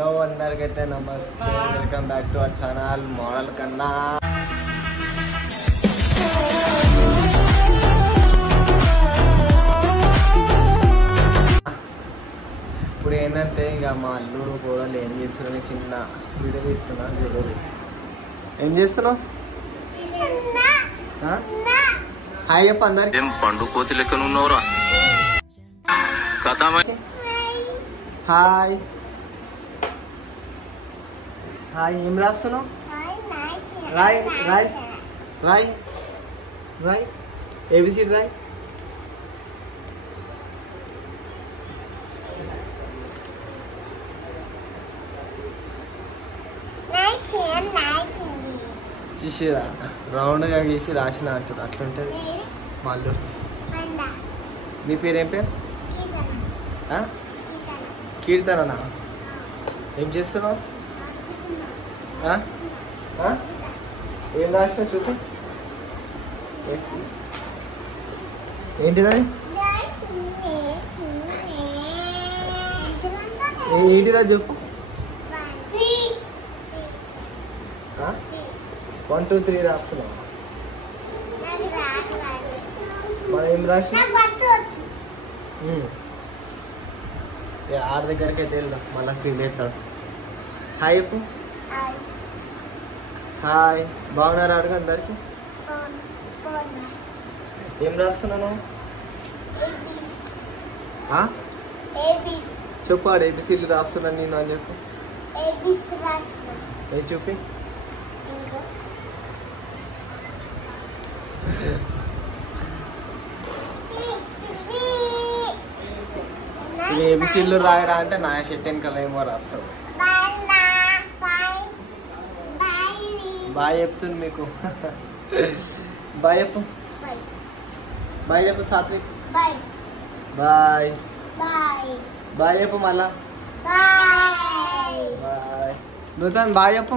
Hello అందరికైతే నమస్తే, welcome back to our channel model కన్నా. ఇప్పుడు ఏంటంటే ఇక మా అల్లుడు కూడా ఏం చేస్తున్నాను, చిన్న వీడియో తీస్తున్నా చూడు. ఏం చేస్తున్నావు? హాయ్ చెప్ప అందరికి. పండు కోతి లెక్కన ఉన్నవరా? Hi hi. ఏం రాస్తున్నావు? రాయ్ రాయ్ రాయ్ రాయ్ ఏబిసిడి రాయ్. చూసిరా, రౌండ్గా గీసి రాసిన అంటారు, అట్లుంటుంది మా అల్లుడు. నీ పేరు ఏం పేరు? కీర్తననా? ఏం చేస్తున్నావు? ఏం రాసిన చూపి. ఏంటిది? ఏంటిదా చెప్పు. 1 2 3 రాస్తున్నావు. మనం ఏం రాసిన? ఆడ దగ్గరికి అయితే వెళ్దాం, మళ్ళీ ఫీల్ అవుతాడు. హాయ్ చెప్పు. హాయ్, బాగున్నారా అడుగు అందరికి. ఏం రాస్తున్నాను? చెప్పు. ఆడు ఏబిసిడ్లు రాస్తున్నాను నేను అని చెప్పు. ఏ చూపి. ఏబిసిడ్లు రాయరా అంటే నా షెట్ వెనకాల ఏమో రాస్తాడు. బాయ్ చెప్తుంది మీకు. బాయ్ చెప్పు. బాయ్ చెప్పు సాత్విక్. బాయ్ బాయ్ చెప్పు మళ్ళా. బాయ్ నూతన్ బాయ్ చెప్పు.